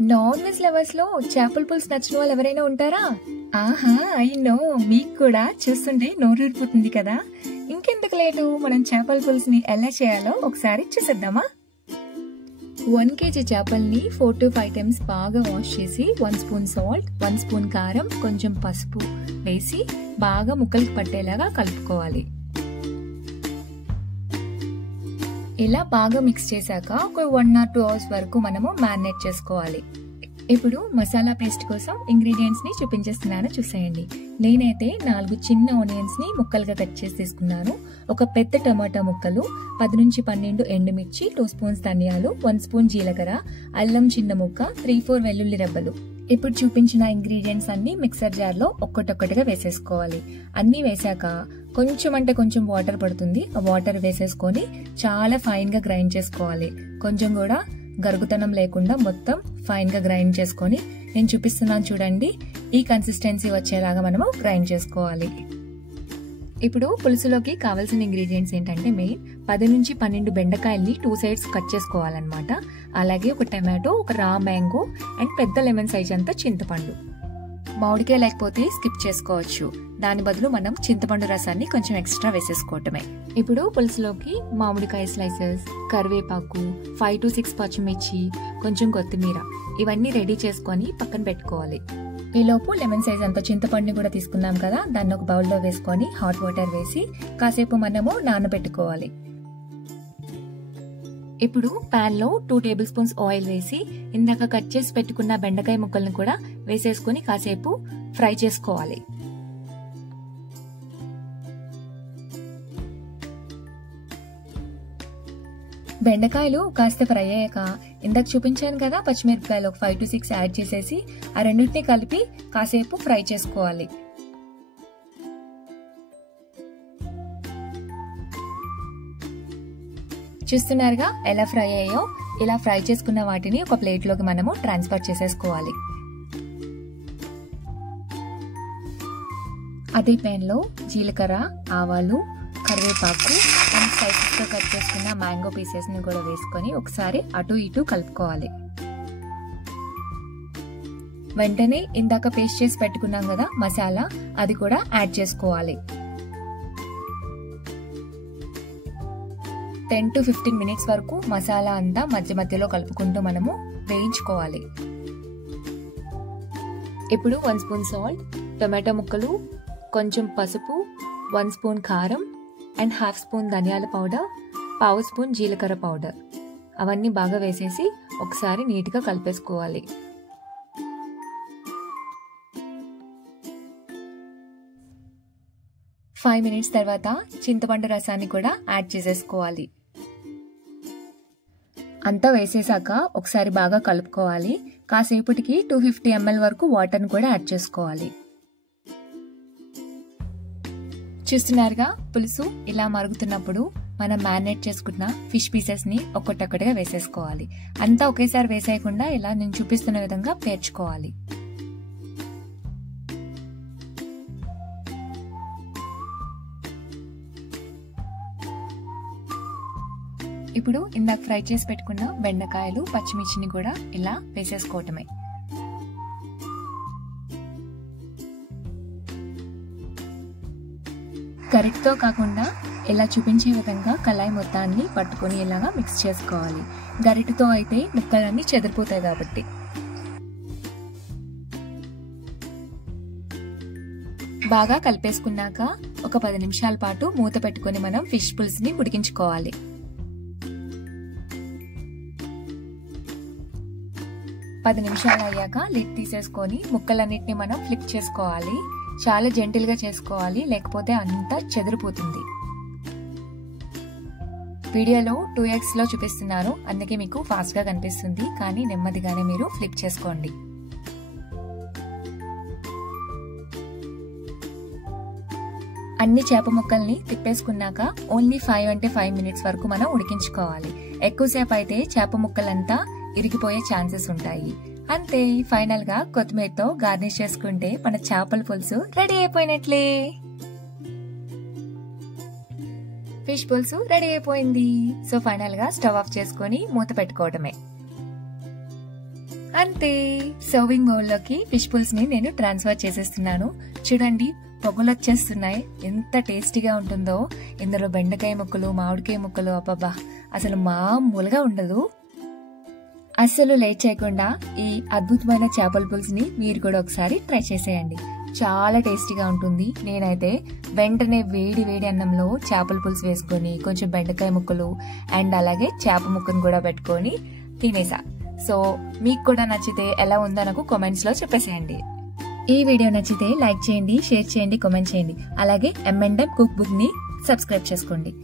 Non veg lovers లో చేపల పులుసు నచ్చిన వాళ్ళు ఎవరైనా ఉంటారా? ఆహా, నో, మీకు కూడా చూస్తుంటే నోరూరిపోతుంది కదా. ఇంకెందుకు లేటు, మనం చేపల పులుసుని ఎలా చేయాలో ఒకసారి చూసేద్దామా. 1 kg చేపల్ని 4 to 5 times బాగా వాష్ చేసి 1 స్పూన్ సాల్ట్, 1 స్పూన్ కారం, కొంచెం పసుపు వేసి బాగా ముక్కలకి పట్టేలాగా కలుపుకోవాలి. ఇలా బాగా మిక్స్ చేశాక ఒక 1 or 2 hours వరకు మనము మ్యారినేట్ చేసుకోవాలి. ఇప్పుడు మసాలా పేస్ట్ కోసం ఇంగ్రీడియంట్స్ ని చూపించేస్తున్నాను, చూసేయండి. నేనైతే 4 చిన్న ఆనియన్స్ ని ముక్కలుగా కట్ చేసి తీసుకున్నాను. ఒక పెద్ద టమాటా ముక్కలు, 10 నుంచి 12 ఎండుమిర్చి, 2 స్పూన్స్ ధనియాలు, 1 స్పూన్ జీలకర్ర, అల్లం చిన్న ముక్క, 3-4 వెల్లుల్లి రెబ్బలు. ఇప్పుడు చూపించిన ఇంగ్రీడియంట్స్ అన్ని మిక్సర్ జార్ లో ఒక్కొక్కటిగా వేసేసుకోవాలి. అన్ని వేసాక కొంచెం వాటర్ పడుతుంది. ఆ వాటర్ వేసేసుకొని చాలా ఫైన్ గా గ్రైండ్ చేసుకోవాలి. కొంచెం కూడా గరుగుతనం లేకుండా మొత్తం ఫైన్ గా గ్రైండ్ చేసుకొని, నేను చూపిస్తున్నాను చూడండి, ఈ కన్సిస్టెన్సీ వచ్చేలాగా మనము గ్రైండ్ చేసుకోవాలి. ఇప్పుడు పులుసులోకి కావాల్సిన ఇంగ్రీడియంట్స్ ఏంటంటే మెయిన్ 10 నుంచి 12 బెండకాయల్ని 2 sides కట్ చేసుకోవాలన్నమాట. అలాగే ఒక టమాటో, ఒక రా మ్యాంగో అండ్ పెద్ద లెమన్ సైజ్ అంతా చింతపండు. మామిడికాయ లేకపోతే స్కిప్ చేసుకోవచ్చు, దాని బదులు మనం చింతపండు రసాన్ని కొంచెం ఎక్స్ట్రా వేసేసుకోవటమే. ఇప్పుడు పులుసులోకి మామిడికాయ స్లైసెస్, కరివేపాకు, 5 to 6 పచ్చిమిర్చి, కొంచెం కొత్తిమీర, ఇవన్నీ రెడీ చేసుకొని పక్కన పెట్టుకోవాలి. ఈలోపు లెమన్ సైజ్ అంత చింతపండుని కూడా తీసుకున్నాం కదా, దాన్ని ఒక బౌల్లో వేసుకొని హాట్ వాటర్ వేసి కాసేపు మనము నానబెట్టుకోవాలి. ఇప్పుడు పాన్ లో 2 tablespoons స్పూన్స్ ఆయిల్ వేసి ఇందాక కట్ చేసి పెట్టుకున్న బెండకాయ ముక్కలను కూడా వేసేసుకొని కాసేపు ఫ్రై చేసుకోవాలి. బెండకాయలు కాస్త ఫ్రై అయ్యాక ఇందాక చూపించాను కదా పచ్చిమిరపకాయలు ఒక 5 to 6 యాడ్ చేసేసి ఆ రెండింటిని కలిపి కాసేపు ఫ్రై చేసుకోవాలి. చూస్తున్నారుగా ఎలా ఫ్రై అయ్యాయో. ఇలా ఫ్రై చేసుకున్న వాటిని ఒక ప్లేట్ లోకి మనము ట్రాన్స్ఫర్ చేసేసుకోవాలి. అదే పాన్ లో జీలకర్ర, ఆవాలు, కరివేపాకు అండ్ స్లైసెస్ తో కట్ చేసుకున్న మ్యాంగో పీసెస్ ని కూడా వేసుకొని ఒకసారి అటు ఇటు కలుపుకోవాలి. వెంటనే ఇందాక పేస్ట్ చేసి పెట్టుకున్నాం కదా మసాలా, అది కూడా యాడ్ చేసుకోవాలి. 10 to 15 minutes వరకు మసాలా అంతా మధ్య మధ్యలో కలుపుకుంటూ మనము వేయించుకోవాలి. ఇప్పుడు 1 స్పూన్ సాల్ట్, టొమాటో ముక్కలు, కొంచెం పసుపు, 1 స్పూన్ కారం అండ్ 1/2 స్పూన్ ధనియాల పౌడర్, 1/2 స్పూన్ జీలకర్ర పౌడర్, అవన్నీ బాగా వేసేసి ఒకసారి నీట్గా కలిపేసుకోవాలి. ఫైవ్ మినిట్స్ తర్వాత చింతపండు రసాన్ని కూడా యాడ్ చేసేసుకోవాలి. అంతా వేసేసాక ఒకసారి బాగా కలుపుకోవాలి. కాసేపటికి 250 ml వరకు వాటర్ని కూడా యాడ్ చేసుకోవాలి. చూస్తున్నారుగా పులుసు ఇలా మరుగుతున్నప్పుడు మనం మ్యారినేట్ చేసుకున్న ఫిష్ పీసెస్ ని ఒక్కొక్కటిగా వేసేసుకోవాలి. అంతా ఒకేసారి వేసేయకుండా ఇలా నేను చూపిస్తున్న విధంగా పేర్చుకోవాలి. ఇప్పుడు ఇందాక ఫ్రై చేసి పెట్టుకున్న బెండకాయలు, పచ్చిమిర్చిని కూడా ఇలా వేసేసుకోవటమే. గరిటతో కాకుండా ఇలా చూపించే విధంగా కళాయి మొత్తాన్ని పట్టుకొని ఇలాగా మిక్స్ చేసుకోవాలి. గరిటతో అయితే ముక్కలన్నీ చెదిరిపోతాయి కాబట్టి. బాగా కలిపేసుకున్నాక ఒక 10 నిమిషాల పాటు మూత పెట్టుకొని మనం ఫిష్ పులుసుని ఉడికించుకోవాలి. 10 నిమిషాలు అయ్యాక లిడ్ తీసేసుకొని ముక్కలన్నిటిని మనం ఫ్లిప్ చేసుకోవాలి. చాలా జెంటిల్ గా చేసుకోవాలి, లేకపోతే అంతా చెదిరిపోతుంది. వీడియోలో 2x లో చూపిస్తున్నారు, అందుకే మీకు ఫాస్ట్ గా కనిపిస్తుంది, కానీ నెమ్మదిగానే మీరు ఫ్లిప్ చేసుకోండి. అన్ని చేప ముక్కల్ని తిప్పేసుకున్నాక ఓన్లీ 5 minutes వరకు మనం ఉడికించుకోవాలి. ఎక్కువసేపు అయితే చేప ముక్కలంతా ఇరిగిపోయే ఛాన్సెస్ ఉంటాయి. అంతే, ఫైనల్ గా కొత్తిమీరతో గార్నిష్ చేసుకుంటే మన చేపల పులుసు రెడీ అయిపోయినట్లే. ఫిష్ పులుసు రెడీ అయిపోయింది. సో ఫైనల్ గా స్టవ్ ఆఫ్ చేసుకొని మూత పెట్టుకోవడమే. అంతే. సర్వింగ్ బౌల్ లోకి ఫిష్ పుల్స్ ని నేను ట్రాన్స్ఫర్ చేసేస్తున్నాను. చూడండి పొగలు వచ్చేస్తున్నాయి. ఎంత టేస్టీగా ఉంటుందో. ఇందులో బెండకాయ ముక్కలు, మామిడికాయ ముక్కలు, అబ్బబ్బా అసలు మామూలుగా ఉండదు. అస్సలు లేట్ చేయకుండా ఈ అద్భుతమైన చేపల పులుసు ని మీరు కూడా ఒకసారి ట్రై చేసేయండి. చాలా టేస్టీగా ఉంటుంది. నేనైతే వెంటనే వేడి వేడి అన్నంలో చేపల పులుసు వేసుకొని కొంచెం బెండకాయ ముక్కలు అండ్ అలాగే చేప ముక్కను కూడా పెట్టుకొని తినేసా. సో మీకు కూడా నచ్చితే ఎలా ఉందో నాకు కామెంట్స్ లో చెప్పేసేయండి. ఈ వీడియో నచ్చితే లైక్ చేయండి, షేర్ చేయండి, కామెంట్ చేయండి. అలాగే M&M కుక్ బుక్ ని సబ్స్క్రైబ్ చేసుకోండి.